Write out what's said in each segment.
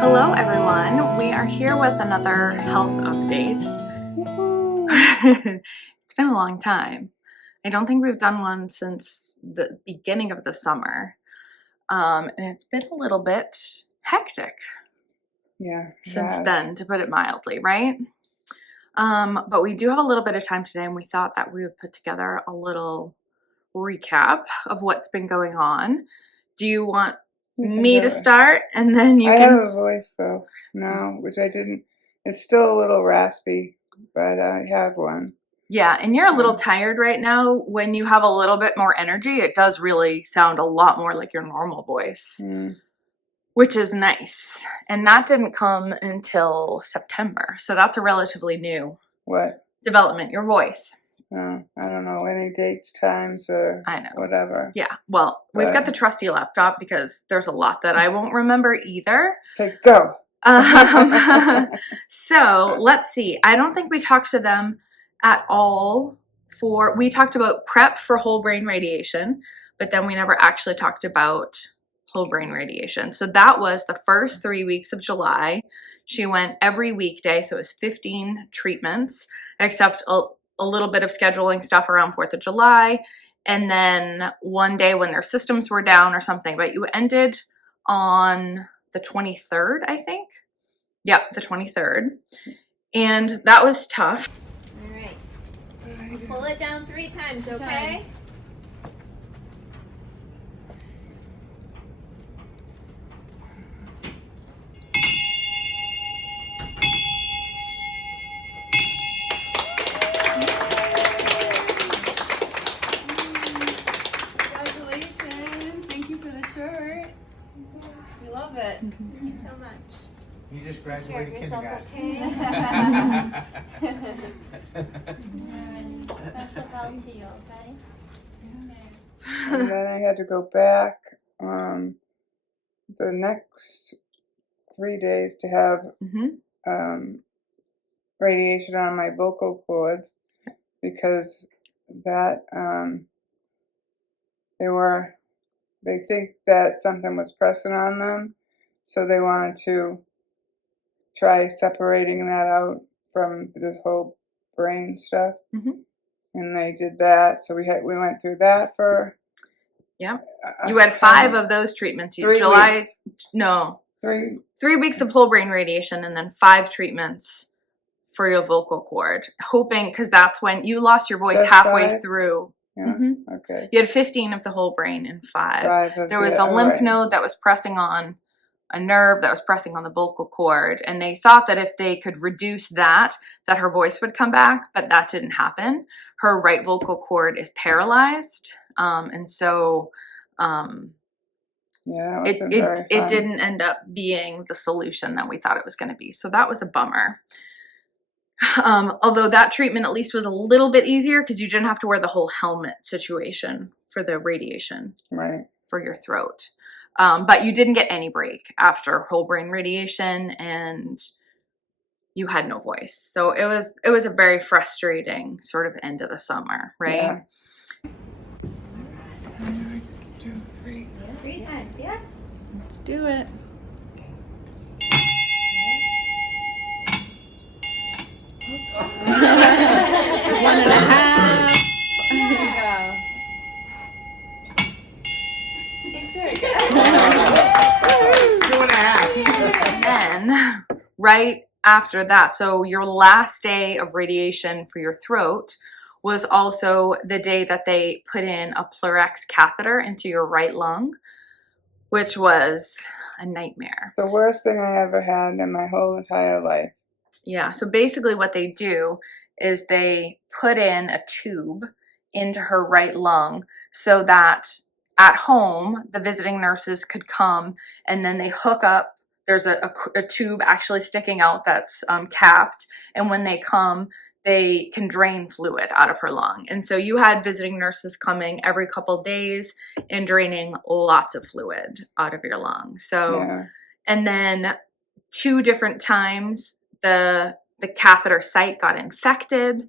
Hello everyone, we are here with another health update. It's been a long time. I don't think we've done one since the beginning of the summer. And it's been a little bit hectic since then, to put it mildly, right? But we do have a little bit of time today, and we thought that we would put together a little recap of what's been going on. Do you want me to start, and then you I can... have a voice though now, which I didn't. It's still a little raspy, but I have one. Yeah, and you're a little tired right now. When you have a little bit more energy, it does really sound a lot more like your normal voice, which is nice. And that didn't come until September, so that's a relatively new development, your voice. I don't know any dates, times, or whatever. Yeah, well, we've got the trusty laptop because there's a lot that I won't remember either. Okay, go. So let's see. I don't think we talked to them at all. We talked about prep for whole brain radiation, but then we never actually talked about whole brain radiation. So that was the first 3 weeks of July. She went every weekday, so it was 15 treatments, except a little bit of scheduling stuff around 4th of July, and then one day when their systems were down or something. But you ended on the 23rd, I think. Yep, the 23rd. And that was tough. All right. Pull it down 3 times, okay? Congratulations. Thank you for the shirt. We love it. Thank you so much. You just graduated kindergarten. Pass the phone to you, okay? And then I had to go back the next 3 days to have radiation on my vocal cords because that they think that something was pressing on them, so they wanted to try separating that out from the whole brain stuff. And they did that, so we went through that for you had 5 of those treatments. 3 weeks. No, 3 weeks of whole brain radiation, and then 5 treatments for your vocal cord, hoping, because that's when you lost your voice. Just halfway 5? Through. Okay. You had 15 of the whole brain and 5. 5 of There was a lymph node that was pressing on a nerve that was pressing on the vocal cord, and they thought that if they could reduce that her voice would come back, but that didn't happen. Her right vocal cord is paralyzed, and so it didn't end up being the solution that we thought it was going to be. So that was a bummer. Although that treatment at least was a little bit easier because you didn't have to wear the whole helmet situation for the radiation for your throat. But you didn't get any break after whole brain radiation, and you had no voice. So it was a very frustrating sort of end of the summer, right? Yeah. 1, 2, 3. 3 times, yeah? Let's do it. Oops. 1.5. There you go. 2.5. And then right after that, so your last day of radiation for your throat was also the day that they put in a Plerex catheter into your right lung, which was a nightmare. The worst thing I ever had in my whole entire life. Yeah, so basically what they do is they put in a tube into her right lung so that at home the visiting nurses could come, and then they hook up. There's a tube actually sticking out that's capped, and when they come, they can drain fluid out of her lung. And so you had visiting nurses coming every couple days and draining lots of fluid out of your lung. So, and then 2 different times the catheter site got infected.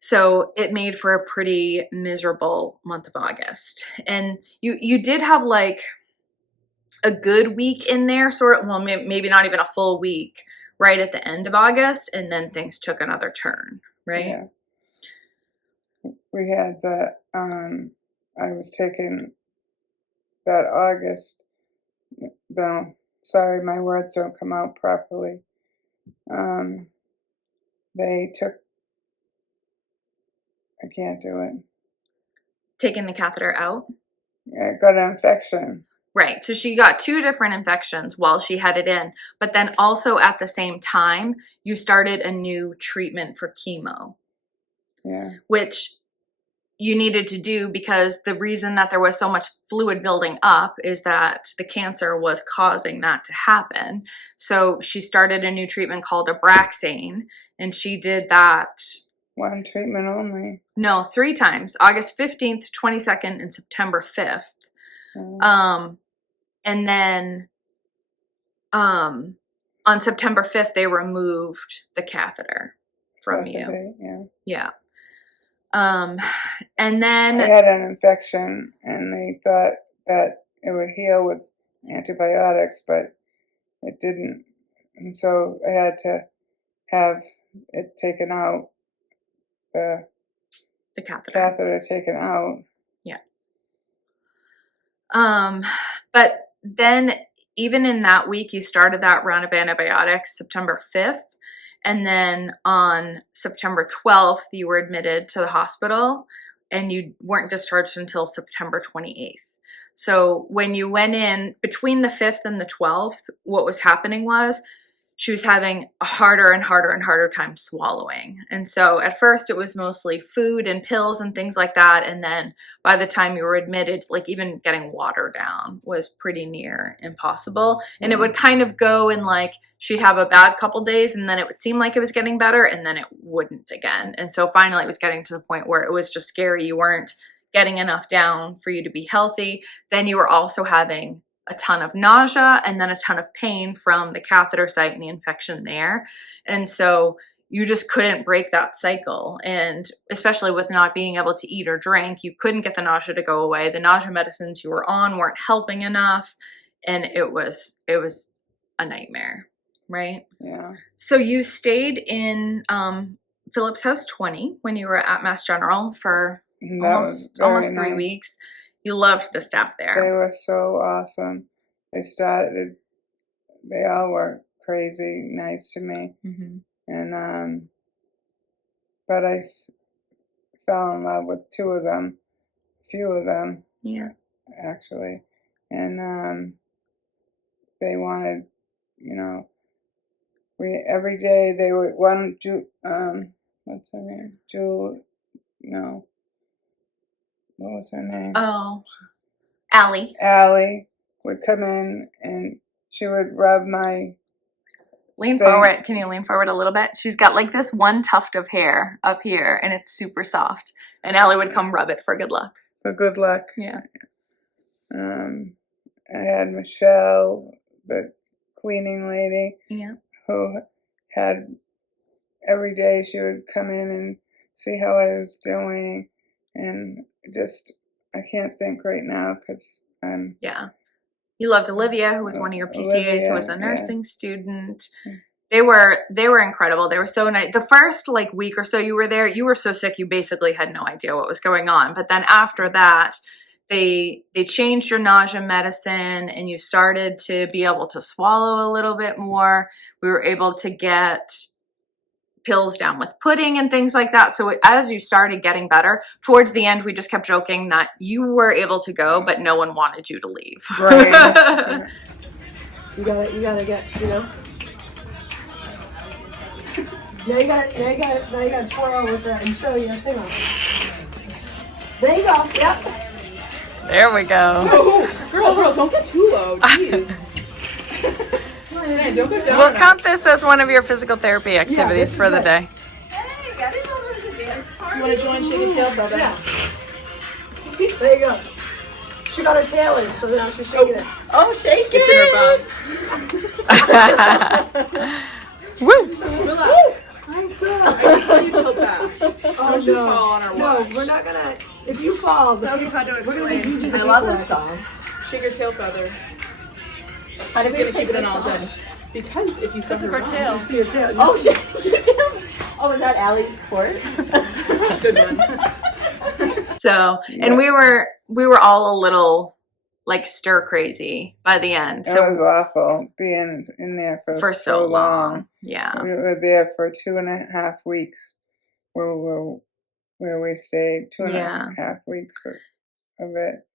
So it made for a pretty miserable month of August. And you did have like a good week in there, sort of, well, maybe not even a full week, right at the end of August, and then things took another turn, right? Yeah. We had the, I was taking that August, no, sorry, my words don't come out properly. They took, I can't do it. Taking the catheter out. I got an infection. Right. So she got 2 different infections while she had it in, but then also at the same time, you started a new treatment for chemo. Yeah. Which you needed to do because the reason that there was so much fluid building up is that the cancer was causing that to happen. So she started a new treatment called Abraxane, and she did that. 1 treatment only. No, 3 times. August 15th, 22nd, and September 5th. And then on September 5th, they removed the catheter from Saturday, you. Yeah. And then I had an infection, and they thought that it would heal with antibiotics, but it didn't. And so I had to have it taken out, the catheter taken out. Yeah. But then even in that week, you started that round of antibiotics September 5th. And then on September 12th, you were admitted to the hospital and you weren't discharged until September 28th. So when you went in between the 5th and the 12th, what was happening was she was having a harder and harder and harder time swallowing. And so at first it was mostly food and pills and things like that. And then by the time you were admitted, like even getting water down was pretty near impossible. And it would kind of go in like, she'd have a bad couple days and then it would seem like it was getting better and then it wouldn't again. And so finally it was getting to the point where it was just scary. You weren't getting enough down for you to be healthy. Then you were also having a ton of nausea and then a ton of pain from the catheter site and the infection there. And so you just couldn't break that cycle. And especially with not being able to eat or drink, you couldn't get the nausea to go away. The nausea medicines you were on weren't helping enough. And it was a nightmare, right? Yeah. So you stayed in Phillips House 20 when you were at Mass General for almost 3 weeks. You loved the staff there. They were so awesome. They all were crazy nice to me. Mm-hmm. And, but I fell in love with few of them. Yeah. Actually. And, they wanted, every day they would, what's her name? What was her name? Oh, Allie. Allie would come in and she would rub my Lean thing. forward. Can you lean forward a little bit? She's got like this one tuft of hair up here and it's super soft. And Allie would come rub it for good luck. For good luck. Yeah. I had Michelle, the cleaning lady, who had every day she would come in and see how I was doing. And just, I can't think right now because I'm... Yeah. You loved Olivia, who was one of your PCAs, who was a nursing student. They were incredible. They were so nice. The first week or so you were there, you were so sick you basically had no idea what was going on. But then after that, they changed your nausea medicine and you started to be able to swallow a little bit more. We were able to get pills down with pudding and things like that. So as you started getting better, towards the end, we just kept joking that you were able to go, but no one wanted you to leave. Right. You gotta get, Now you gotta twirl with that and show your thing off. There you go. Yep. There we go. Oh, girl, don't get too low. Jeez. Man, don't go down. We'll count this as one of your physical therapy activities for the day. Hey, I didn't know there was a dance party. You want to join Shake a Tail, brother? Yeah. There you go. She got her tail in, so now she's shaking it. Oh, shake it! Woo! Relax. I'm good. I just saw you tilt back. Oh, Don't you fall on our watch. No, we're not gonna. If you fall, we're gonna need you to I love this song. Shake your tail feather. How did we keep it all done? Because if you suffer her wrong, tail. you see her tail. Oh, shit. Oh, is that Allie's port? Good one. So, and we were all a little like stir crazy by the end. It So was awful being in there for so long. Yeah. We were there for 2.5 weeks where we stayed, 2.5 weeks of it.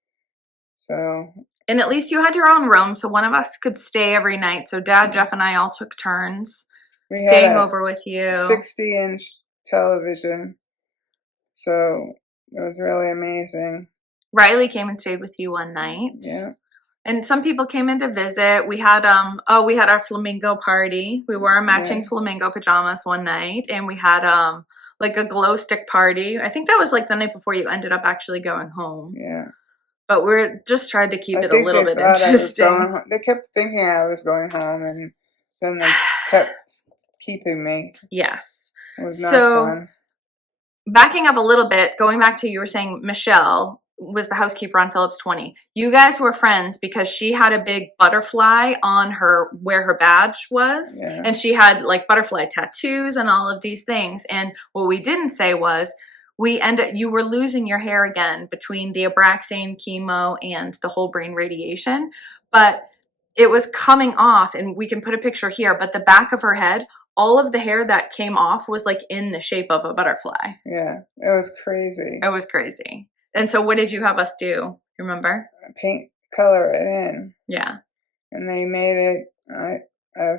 So. And at least you had your own room, so one of us could stay every night. So Dad, Jeff, and I all took turns staying over with you. 60-inch television, so it was really amazing. Riley came and stayed with you one night. Yeah. And some people came in to visit. We had our flamingo party. We wore our matching flamingo pajamas one night, and we had like a glow stick party. I think that was like the night before you ended up actually going home. Yeah. But we're just tried to keep it a little bit interesting. They kept thinking I was going home, and then they kept keeping me. Yes. It was not fun. Backing up a little bit, going back to you were saying Michelle was the housekeeper on Phillips 20. You guys were friends because she had a big butterfly on her where her badge was, and she had like butterfly tattoos and all of these things. And what we didn't say was you were losing your hair again between the Abraxane chemo and the whole brain radiation, but it was coming off, and we can put a picture here, but the back of her head, all of the hair that came off was like in the shape of a butterfly. Yeah, it was crazy. It was crazy. And so what did you have us do? Remember? Color it in. Yeah. And they made it a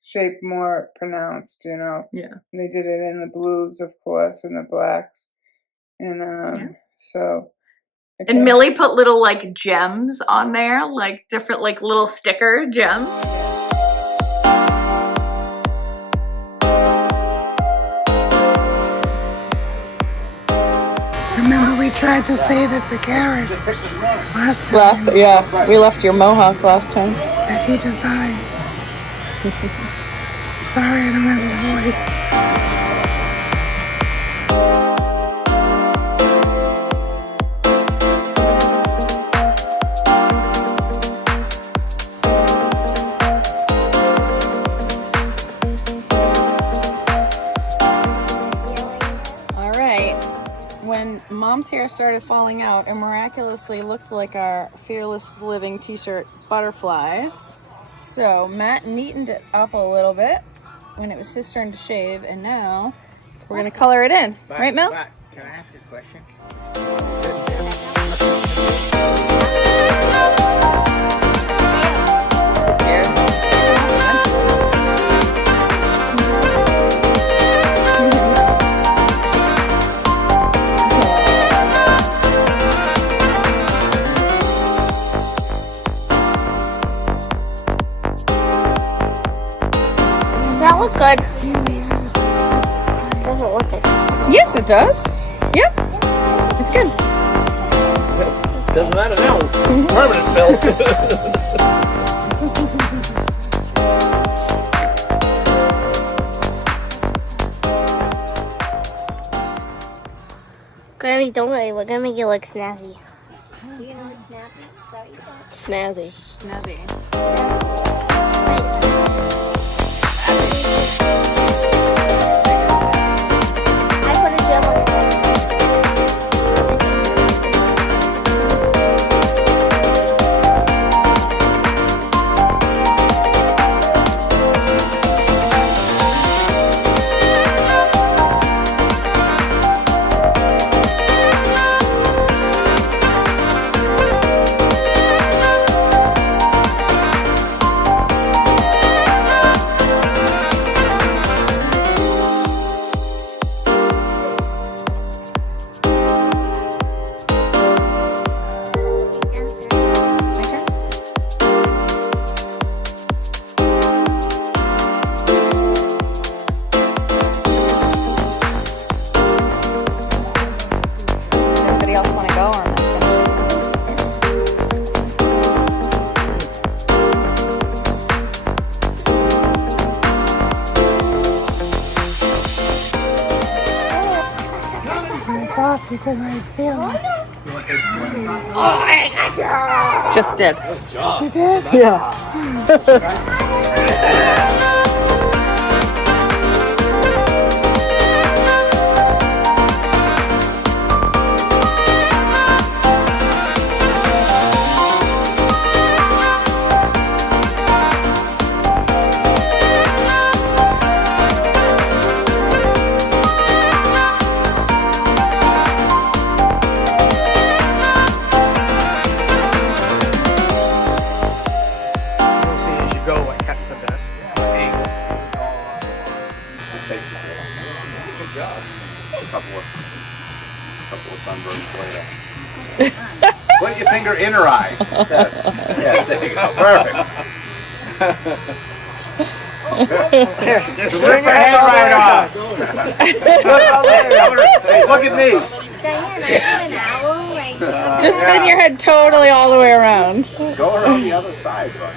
shape more pronounced, you know. Yeah. And they did it in the blues, of course, and the blacks. And so. And Millie put little like gems on there, like different like little sticker gems. Remember, we tried to say that the carrot we left your mohawk last time. that he designed. Sorry, I don't have his voice. When Mom's hair started falling out and miraculously looked like our Fearless Living t-shirt butterflies, so Matt neatened it up a little bit when it was his turn to shave, and now we're going to color it in. Right, Mel? Can I ask a question? That look good. Doesn't look good. Yes, it does. Yep. It's good. Doesn't matter now. It's permanent, Bill. Grammy, don't worry. We're gonna make you look snazzy. You're gonna look snappy? Is that what you said? Snazzy. Snazzy. I put a gem on your head. Anybody else want to go or not? I thought because I feel it. Oh, I got you! Just did. Good job. Yeah. As you go, what cuts the best? Angle. Good job. Couple of sunburns for you. Put your finger in her eye instead. Yes, there you go. Perfect. Just rip her hand right off. Hey, look at me. Diane, I have an owl right there. Just spin your head totally all the way around. Go around the other side, buddy.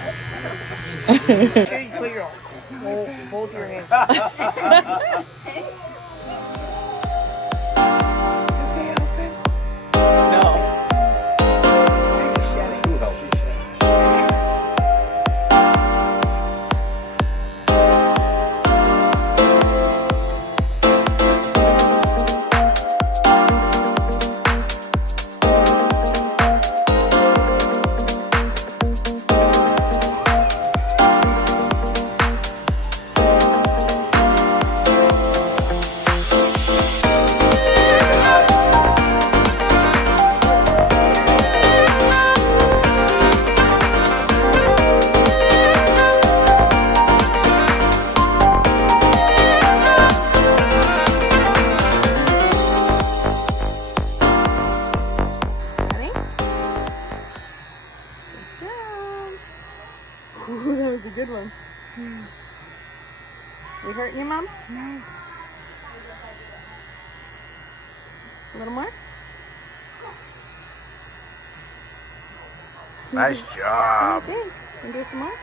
Both your hands. Ooh, that was a good one. You hurting your mom? No. A little more? Nice job. Okay. Can do some more?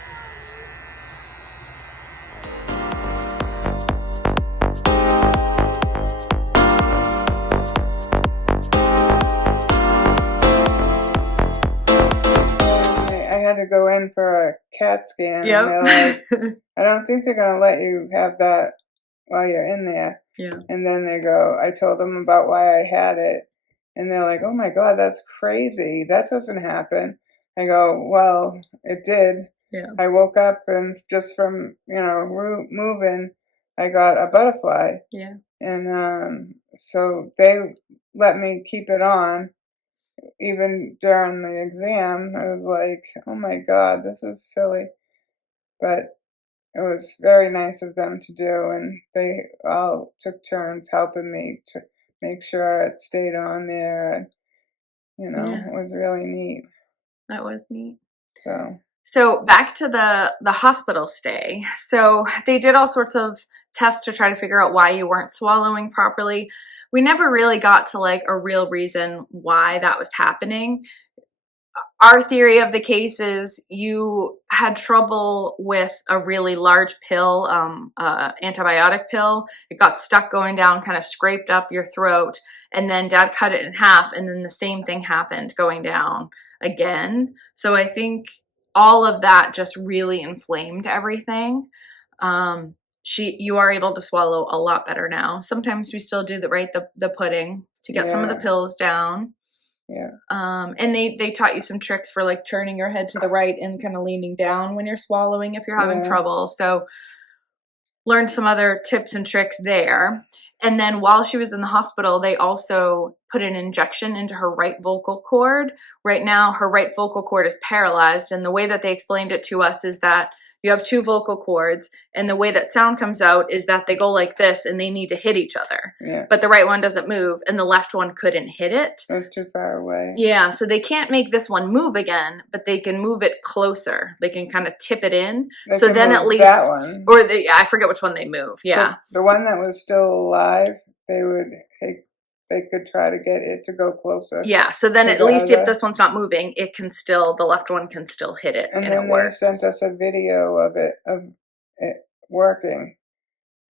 I had to go in for a CAT scan. Yep. And they're like, I don't think they're going to let you have that while you're in there. Yeah. And then they go, I told them about why I had it. And they're like, oh my God, that's crazy. That doesn't happen. I go, well, it did. Yeah. I woke up and just from, moving, I got a butterfly. Yeah. And so they let me keep it on. Even during the exam, I was like, oh my God, this is silly. But it was very nice of them to do, and they all took turns helping me to make sure it stayed on there. Yeah. It was really neat. That was neat. So back to the hospital stay. So they did all sorts of tests to try to figure out why you weren't swallowing properly. We never really got to like a real reason why that was happening. Our theory of the case is you had trouble with a really large pill, antibiotic pill. It got stuck going down, kind of scraped up your throat, and then Dad cut it in half, and then the same thing happened going down again. So I think all of that just really inflamed everything. You are able to swallow a lot better now. Sometimes we still do the pudding to get some of the pills down. yeah, And they taught you some tricks for like turning your head to the right and kind of leaning down when you're swallowing if you're having trouble. So learned some other tips and tricks there. And then while she was in the hospital, they also put an injection into her right vocal cord. Right now, her right vocal cord is paralyzed. And the way that they explained it to us is that you have two vocal cords, and the way that sound comes out is that they go like this and they need to hit each other. yeah. But the right one doesn't move and the left one couldn't hit it. It was too far away. Yeah, so they can't make this one move again, but they can move it closer. They can kind of tip it in. They So can then move at least, that one. or I forget which one they move. Yeah. The one that was still alive, they could try to get it to go closer. Yeah, so then to at the least if other. this one's not moving, the left one can still hit it, And and then it they works. sent us a video of it working.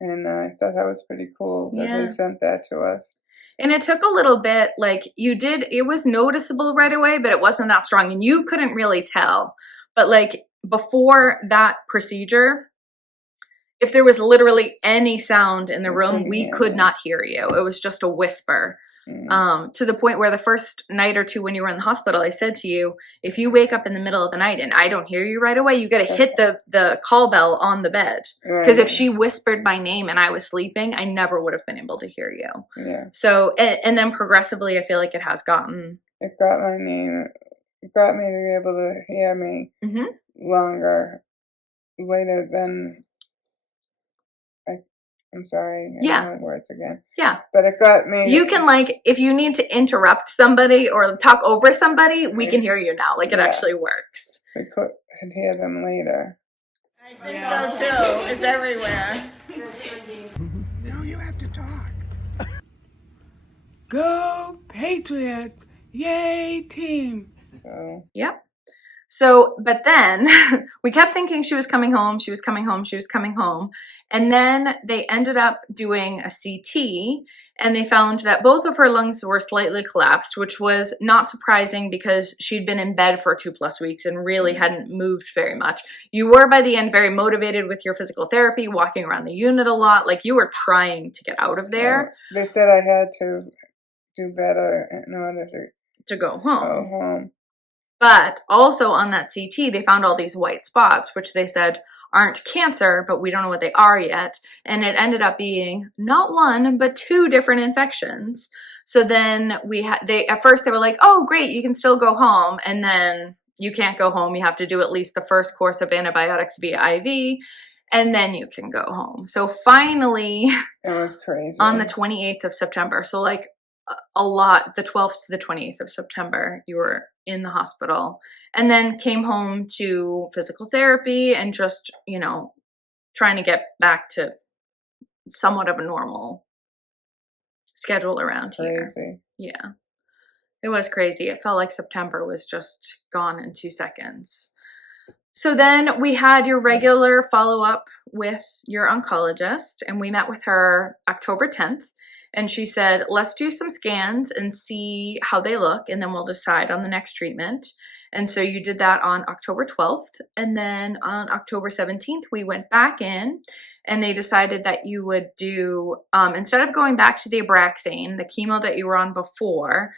And I thought that was pretty cool that Yeah. they sent that to us. And it took a little bit, like it was noticeable right away, but it wasn't that strong and you couldn't really tell. But like before that procedure, if there was literally any sound in the room, we could not hear you. It was just a whisper. To the point where the first night or two when you were in the hospital, I said to you, if you wake up in the middle of the night and I don't hear you right away, you got to hit the call bell on the bed. Because if she whispered my name and I was sleeping, I never would have been able to hear you. Yeah. So, and then progressively, I feel like it has gotten. It got my name. It got me to be able to hear me longer, later than. I'm sorry. I don't know words again. Yeah. But it got me. You can, like, if you need to interrupt somebody or talk over somebody, we can hear you now. Like, it actually works. I could hear them later. I think so too. It's everywhere. No, you have to talk. Go Patriots! Yay, team! So. Yep. So, but then we kept thinking she was coming home, she was coming home, she was coming home. And then they ended up doing a CT and they found that both of her lungs were slightly collapsed, which was not surprising because she'd been in bed for 2+ weeks and really hadn't moved very much. You were by the end very motivated with your physical therapy, walking around the unit a lot, like you were trying to get out of there. They said I had to do better in order to go home. Go home. But also on that CT, they found all these white spots, which they said aren't cancer, but we don't know what they are yet. And it ended up being not one, but 2 different infections. So then at first they were like, oh, great, you can still go home. And then you can't go home. You have to do at least the first course of antibiotics via IV. And then you can go home. So finally, it was crazy. On the 28th of September. So like a lot, the 12th to the 28th of September, you were in the hospital and then came home to physical therapy and just, trying to get back to somewhat of a normal schedule around here. Yeah. It was crazy. It felt like September was just gone in 2 seconds. So then we had your regular follow-up with your oncologist and we met with her October 10th. And she said, let's do some scans and see how they look, and then we'll decide on the next treatment. And so you did that on October 12th. And then on October 17th, we went back in and they decided that you would do, instead of going back to the Abraxane, the chemo that you were on before.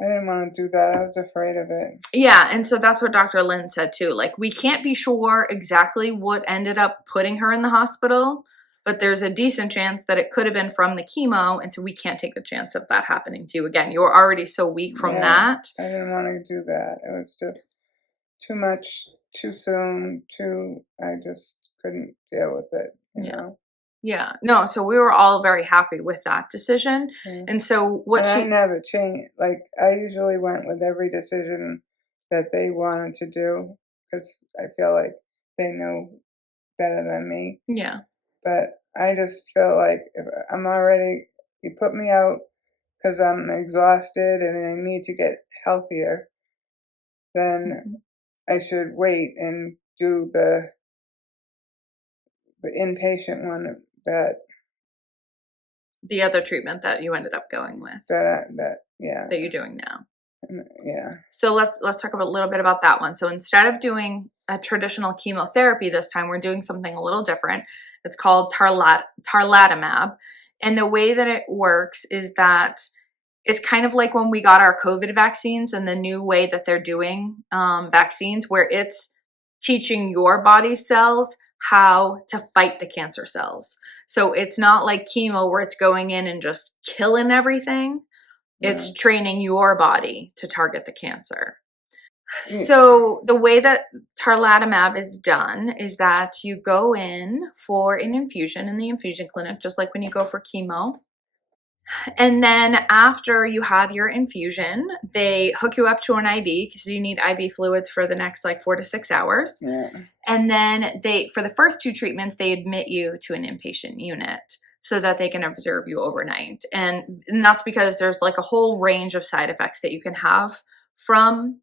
I didn't want to do that. I was afraid of it. Yeah, and so that's what Dr. Lynn said too. Like, we can't be sure exactly what ended up putting her in the hospital, but there's a decent chance that it could have been from the chemo, and so we can't take the chance of that happening to you again. You were already so weak from that. I didn't want to do that. It was just too much, too soon, I just couldn't deal with it, you know? Yeah. No, so we were all very happy with that decision. And so I never changed. Like, I usually went with every decision that they wanted to do because I feel like they know better than me. Yeah. But I just feel like if you put me out because I'm exhausted and I need to get healthier, then I should wait and do the inpatient one the other treatment that you ended up going with. That you're doing now. Yeah. So let's talk a little bit about that one. So instead of doing a traditional chemotherapy this time, we're doing something a little different. It's called tarlatamab. And the way that it works is that it's kind of like when we got our COVID vaccines and the new way that they're doing vaccines, where it's teaching your body cells how to fight the cancer cells. So it's not like chemo where it's going in and just killing everything. It's training your body to target the cancer. So the way that tarlatamab is done is that you go in for an infusion in the infusion clinic, just like when you go for chemo. And then after you have your infusion, they hook you up to an IV because you need IV fluids for the next 4 to 6 hours. Yeah. And then for the first 2 treatments, they admit you to an inpatient unit so that they can observe you overnight. And that's because there's a whole range of side effects that you can have from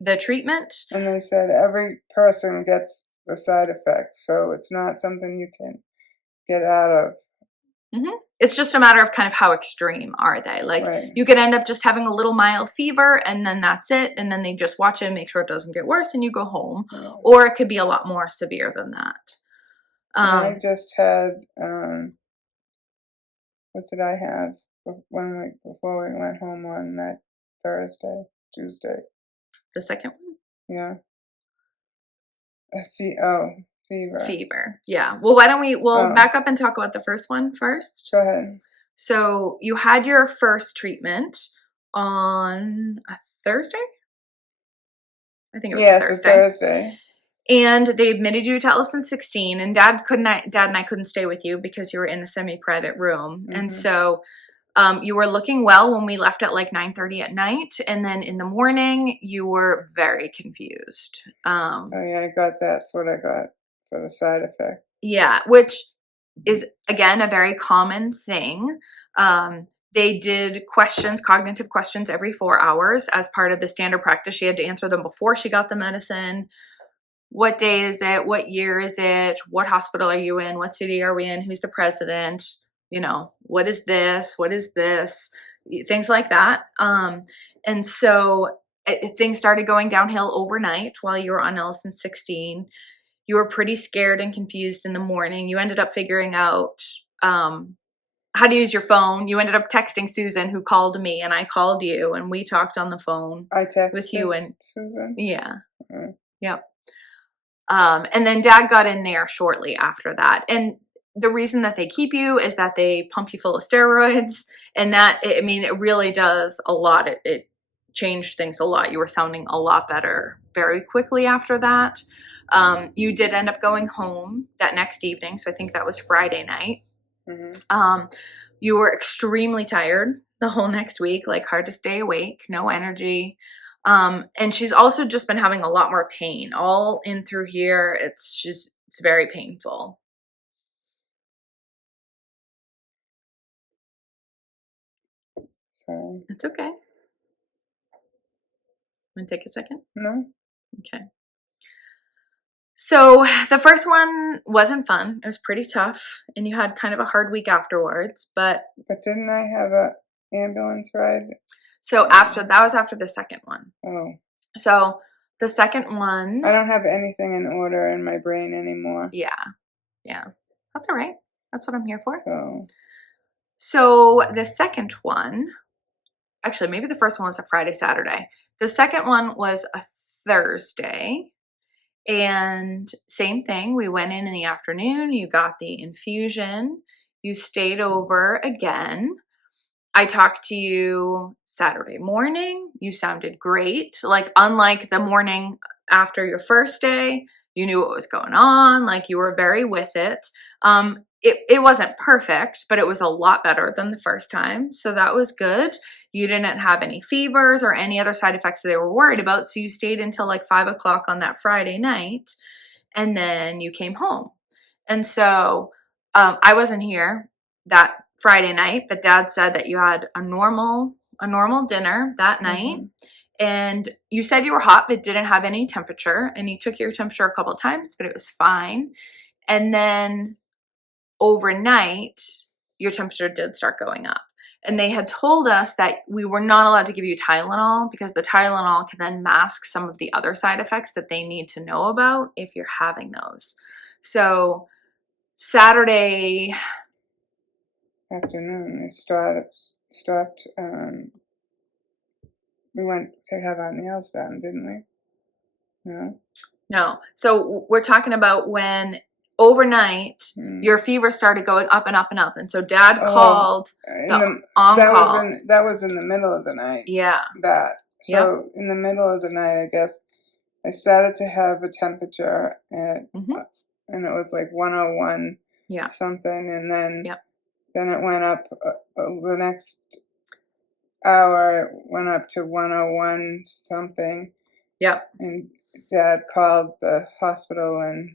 the treatment. And they said every person gets the side effects, so it's not something you can get out of. It's just a matter of kind of how extreme are they. Like Right. you could end up just having a little mild fever and then that's it. And then they just watch it and make sure it doesn't get worse and you go home. Right. Or it could be a lot more severe than that. I just had, what did I have before we went home on that Tuesday? The second one? Yeah. Fever. Fever. Yeah. Well, why don't we'll back up and talk about the first one first. Go ahead. So you had your first treatment on a Thursday? I think it was Yes, a a Thursday. And they admitted you to Ellison 16, and Dad and I couldn't stay with you because you were in a semi-private room. And so you were looking well when we left at like 9:30 at night, and then in the morning you were very confused. Oh yeah, that's what I got for the side effect. Yeah, which is again a very common thing. They did cognitive questions every 4 hours as part of the standard practice. She had to answer them before she got the medicine. What day is it? What year is it? What hospital are you in? What city are we in? Who's the president? You know, what is this? What is this? Things like that. And so things started going downhill overnight while you were on Ellison 16. You were pretty scared and confused in the morning. You ended up figuring out how to use your phone. You ended up texting Susan, who called me, and I called you, and we talked on the phone. I texted with you and Susan. Yeah. Yep. And then Dad got in there shortly after that. And the reason that they keep you is that they pump you full of steroids, and that, I mean, it really does a lot. It changed things a lot. You were sounding a lot better very quickly after that. You did end up going home that next evening. So I think that was Friday night. You were extremely tired the whole next week, like hard to stay awake, no energy. And she's also just been having a lot more pain all in through here. It's very painful. Sorry. It's okay. Want to take a second? No. Okay. So the first one wasn't fun. It was pretty tough, and you had kind of a hard week afterwards, but didn't I have a ambulance ride? So that was after the second one. Oh. So the second one, I don't have anything in order in my brain anymore. Yeah. That's all right. That's what I'm here for. So the second one, actually, maybe the first one was a Friday, Saturday. The second one was a Thursday. And same thing, we went in the afternoon, you got the infusion, you stayed over again. I talked to you Saturday morning, you sounded great. Like, unlike the morning after your first day, you knew what was going on, like you were very with it. It wasn't perfect, but it was a lot better than the first time. So that was good. You didn't have any fevers or any other side effects that they were worried about. So you stayed until like 5 o'clock on that Friday night, and then you came home. And so I wasn't here that Friday night, but Dad said that you had a normal dinner that night. And you said you were hot, but didn't have any temperature. And you took your temperature a couple of times, but it was fine. And then overnight, your temperature did start going up. And they had told us that we were not allowed to give you Tylenol because the Tylenol can then mask some of the other side effects that they need to know about if you're having those. So Saturday afternoon, we stopped. We went to have our nails done, didn't we? No. So we're talking about when overnight your fever started going up and up and up, and so Dad called on-call. That was in the middle of the night. Yeah. So in the middle of the night, I guess I started to have a temperature and it was like 101 something, and then it went up the next hour. It went up to 101 something. Yep. And Dad called the hospital, and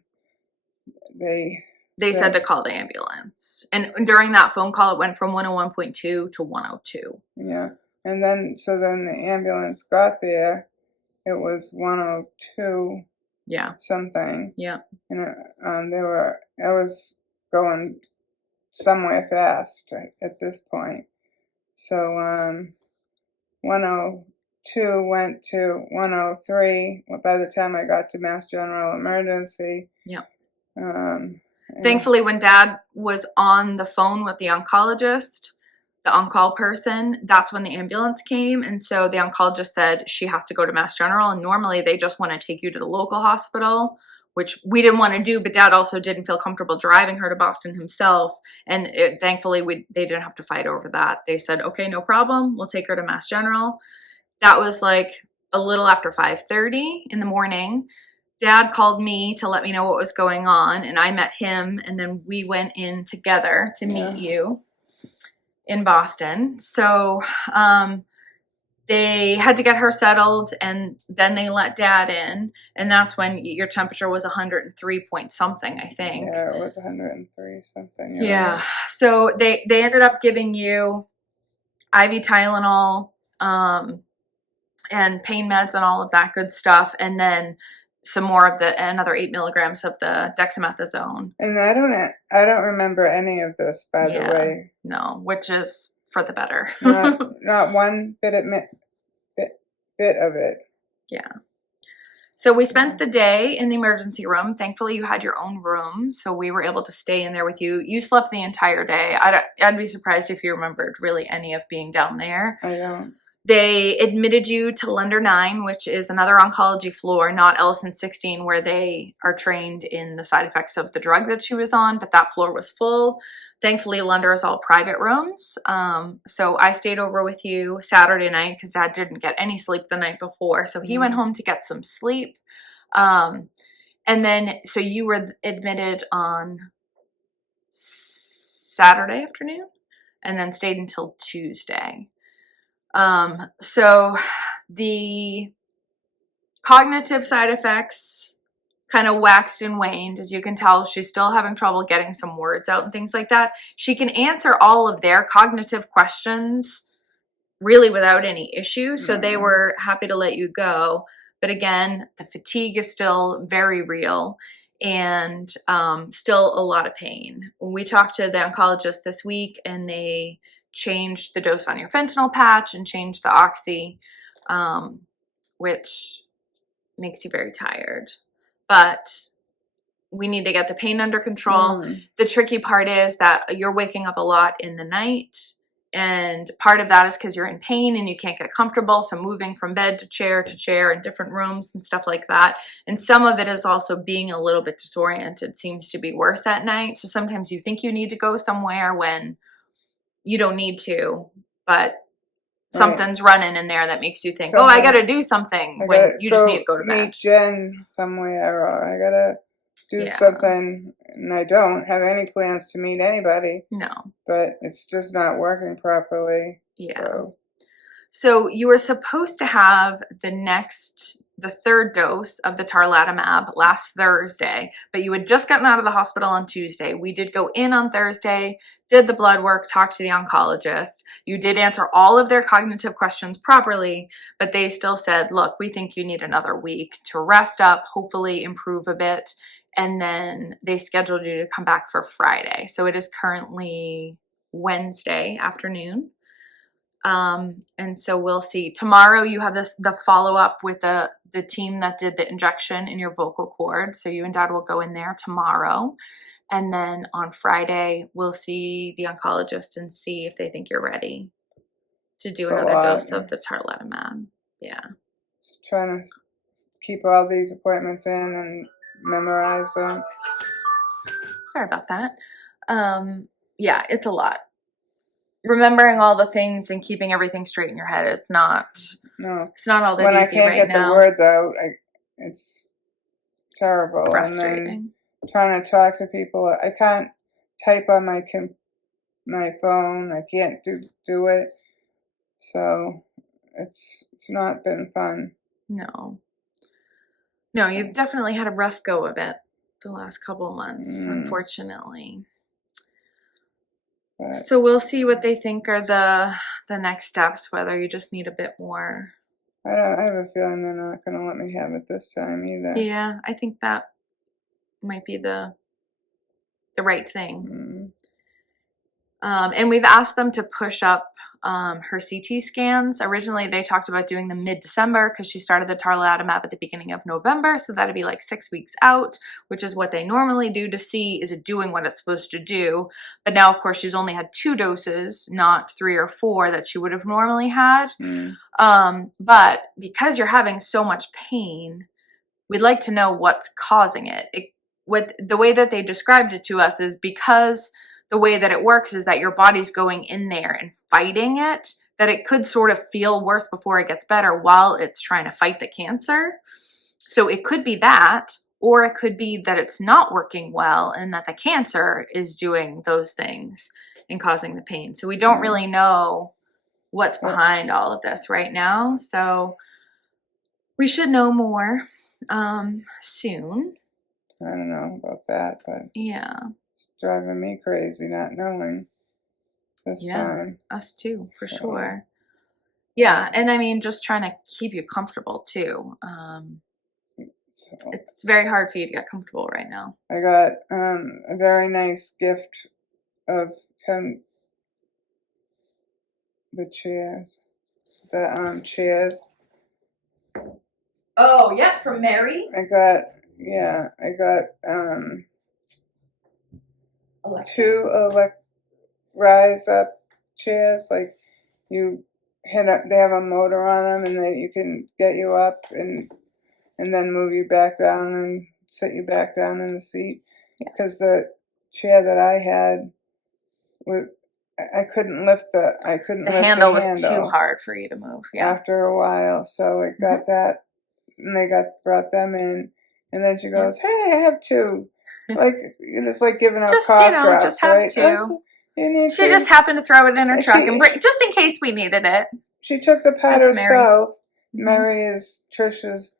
they said to call the ambulance. And during that phone call, it went from 101.2 to 102. Yeah. And then the ambulance got there. It was 102 something. Yeah. And I was going somewhere fast at this point. So 102 went to 103 by the time I got to Mass General Emergency. Yeah. And Thankfully, when Dad was on the phone with the oncologist, the on-call person, that's when the ambulance came. And so the oncologist said she has to go to Mass General. And normally they just want to take you to the local hospital, which we didn't want to do. But Dad also didn't feel comfortable driving her to Boston himself. And thankfully, they didn't have to fight over that. They said, okay, no problem. We'll take her to Mass General. That was like a little after 5:30 in the morning. Dad called me to let me know what was going on, and I met him, and then we went in together to meet you in Boston. So they had to get her settled, and then they let Dad in, and that's when your temperature was 103 point something, I think. Yeah, it was 103 something. Yeah. So they ended up giving you IV Tylenol and pain meds and all of that good stuff, and then some more of another 8 milligrams of the dexamethasone. And I don't remember any of this, by the way. No, which is for the better. not one bit of it. Yeah. So we spent the day in the emergency room. Thankfully, you had your own room, so we were able to stay in there with you. You slept the entire day. I'd be surprised if you remembered really any of being down there. I don't. They admitted you to Lender 9, which is another oncology floor, not Ellison 16, where they are trained in the side effects of the drug that she was on, but that floor was full. Thankfully, Lender is all private rooms. So I stayed over with you Saturday night because Dad didn't get any sleep the night before. So he went home to get some sleep. And then, so you were admitted on Saturday afternoon and then stayed until Tuesday. So the cognitive side effects kind of waxed and waned. As you can tell, she's still having trouble getting some words out and things like that. She can answer all of their cognitive questions really without any issue. So they were happy to let you go. But again, the fatigue is still very real and still a lot of pain. We talked to the oncologist this week and they changed the dose on your fentanyl patch and changed the oxy, which makes you very tired. But we need to get the pain under control. The tricky part is that you're waking up a lot in the night. And part of that is because you're in pain and you can't get comfortable. So moving from bed to chair in different rooms and stuff like that. And some of it is also being a little bit disoriented seems to be worse at night. So sometimes you think you need to go somewhere when you don't need to, but something's running in there that makes you think, oh, I got to do something when you just need to go to bed. Meet Jen somewhere, or I got to do something, and I don't have any plans to meet anybody. No. But it's just not working properly. Yeah. So you were supposed to have the third dose of the tarlatamab last Thursday, but you had just gotten out of the hospital on Tuesday. We did go in on Thursday, did the blood work, talked to the oncologist. You did answer all of their cognitive questions properly, but they still said, look, we think you need another week to rest up, hopefully improve a bit. And then they scheduled you to come back for Friday. So it is currently Wednesday afternoon. And so we'll see. Tomorrow you have the follow-up with the team that did the injection in your vocal cord. So you and Dad will go in there tomorrow. And then on Friday, we'll see the oncologist and see if they think you're ready to do another dose of the tarlatamab. Yeah. Just trying to keep all these appointments in and memorize them. Sorry about that. Yeah, it's a lot. Remembering all the things and keeping everything straight in your head is not. No, it's not all that when easy right now. When I can't get the words out, it's terrible. Frustrating. And then trying to talk to people, I can't type on my phone. I can't do it. So it's not been fun. No, you've definitely had a rough go of it the last couple months, unfortunately. But so we'll see what they think are the next steps, whether you just need a bit more. I have a feeling they're not going to let me have it this time either. Yeah, I think that might be the right thing. And we've asked them to push up her CT scans. Originally, they talked about doing them mid-December because she started the tarlatamab at the beginning of November, so that'd be like 6 weeks out, which is what they normally do to see is it doing what it's supposed to do. But now, of course, she's only had 2 doses, not 3 or 4 that she would have normally had. But because you're having so much pain, we'd like to know what's causing it. The way that they described it to us is because the way that it works is that your body's going in there and fighting it, that it could sort of feel worse before it gets better while it's trying to fight the cancer. So it could be that, or it could be that it's not working well and that the cancer is doing those things and causing the pain. So we don't really know what's behind all of this right now. So we should know more soon. I don't know about that, but yeah, it's driving me crazy not knowing this time. Us too, for sure. Yeah, and I mean, just trying to keep you comfortable too. It's very hard for you to get comfortable right now. I got a very nice gift of the chairs. Oh, yeah, from Mary. I got 2 rise up chairs. Like you hit up, they have a motor on them, and you can get you up and then move you back down and sit you back down in the seat. Because the chair that I had I couldn't lift the handle was too hard for you to move. Yeah. After a while, so I got that, and they brought them in, and then she goes, "Hey, I have 2." Like it's like giving out cough drops, just have right? 2. She just happened to throw it in her truck and just in case we needed it. She took the pot herself. Mary is Trisha's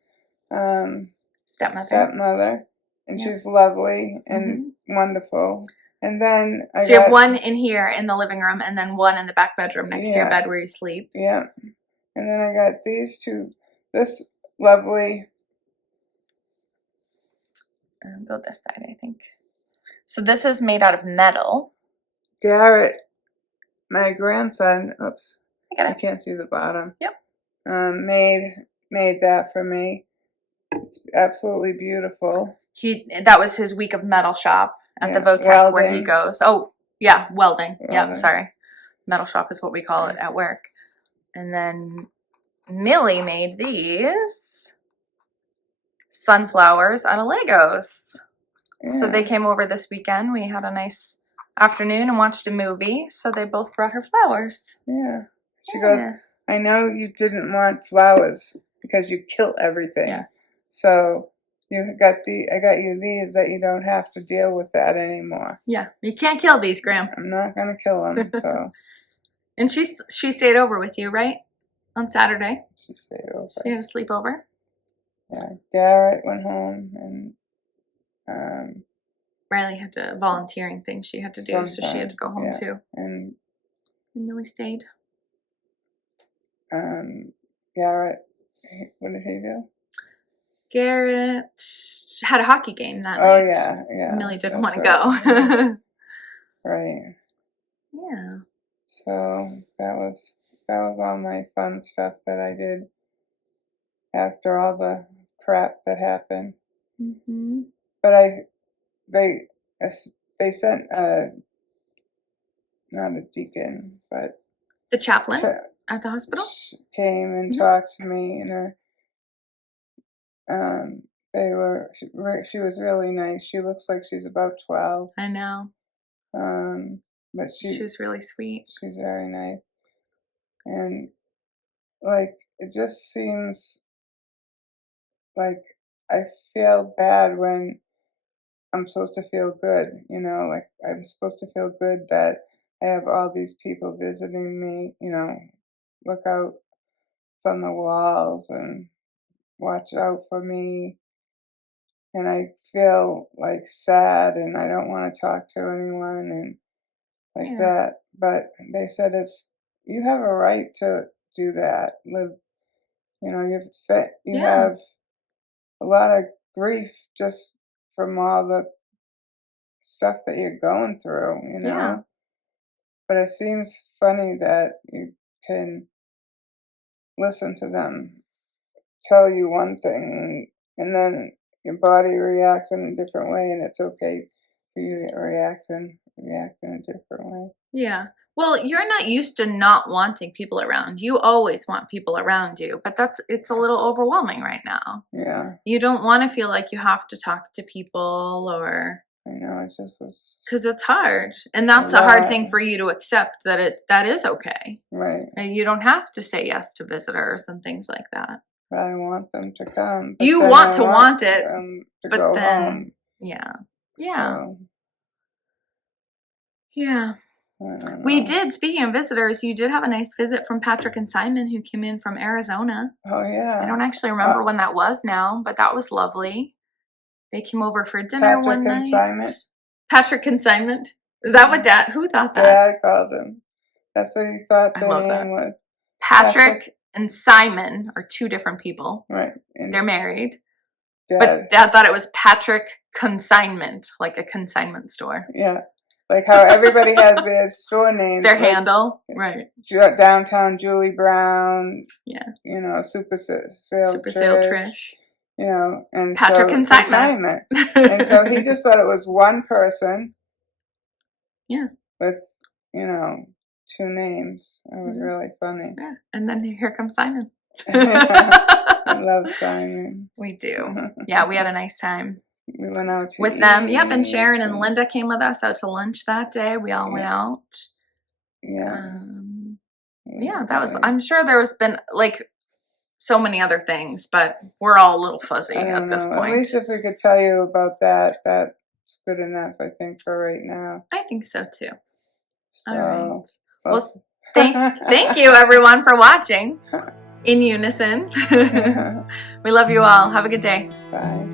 stepmother, and she's lovely and wonderful. And then you have one in here in the living room, and then one in the back bedroom next to your bed where you sleep. Yeah. And then I got these 2. This lovely. Go this side, I think. So this is made out of metal. Garrett, my grandson. Oops, I can't see the bottom. Yep. Made that for me. It's absolutely beautiful. That was his week of metal shop at the Votech where he goes. Oh, yeah, welding. Yep, sorry. Metal shop is what we call it at work. And then Millie made these sunflowers out of Legos. So they came over this weekend. We had a nice afternoon and watched a movie. So they both brought her flowers. Yeah. She goes, "I know you didn't want flowers because you kill everything. Yeah. So I got you these that you don't have to deal with that anymore." Yeah, you can't kill these, Graham. I'm not gonna kill them. So. And she stayed over with you, right? On Saturday. She stayed over. She had a sleepover. Yeah, Garrett went home, and Riley had a volunteering thing she had to do, so she had to go home too. And Millie stayed. Garrett, what did he do? Garrett had a hockey game that night. Oh yeah. Millie didn't want to go. Right. Yeah. So that was all my fun stuff that I did after all the crap that happened. Mm-hmm. But they sent not a deacon, but the chaplain at the hospital came and talked to me, and she was really nice. She looks like she's about 12. I know. But she was really sweet. She's very nice, and like it just seems like I feel bad when I'm supposed to feel good, like I'm supposed to feel good that I have all these people visiting me, look out from the walls and watch out for me. And I feel like sad and I don't want to talk to anyone and like that. But they said you have a right to do that. Live, you have a lot of grief just from all the stuff that you're going through, But it seems funny that you can listen to them tell you one thing, and then your body reacts in a different way, and it's okay for you to react in a different way. Yeah. Well, you're not used to not wanting people around. You always want people around you, but it's a little overwhelming right now. Yeah, You don't want to feel like you have to talk to people, or I know, it just was because it's hard, and that's a hard thing for you to accept, that is okay. right. And you don't have to say yes to visitors and things like that. But I want them to come. But You then want I to want it, them to but go then home. yeah. So, Yeah. I don't We know. did, speaking of visitors, you did have a nice visit from Patrick and Simon, who came in from Arizona. Oh yeah. I don't actually remember when that was now, but that was lovely. They came over for dinner one night. Consignment. Patrick Consignment. Is that what Dad? Who thought that? Dad called him. That's what he thought I the love name that. was. Patrick and Simon are two different people. Right. And They're married. Dad. But Dad thought it was Patrick Consignment, like a consignment store. Yeah. Like how everybody has their store names. Their like handle. Right. Downtown Julie Brown. Yeah. You know, Super Sale Trish. You know, and Patrick so Consignment. And so he just thought it was one person. Yeah. With, you know, two names. It was really funny. Yeah. And then here comes Simon. I love Simon. We do. Yeah, we had a nice time. We went out to with them. eat Yep, and Sharon and Linda came with us out to lunch that day. We all went out. Yeah. Yeah, that was, I'm sure there has been like so many other things, but we're all a little fuzzy at this point. At least if we could tell you about that, that's good enough, I think, for right now. I think so too. So, all right. Well, thank you everyone for watching in unison. We love you all. Have a good day. Bye.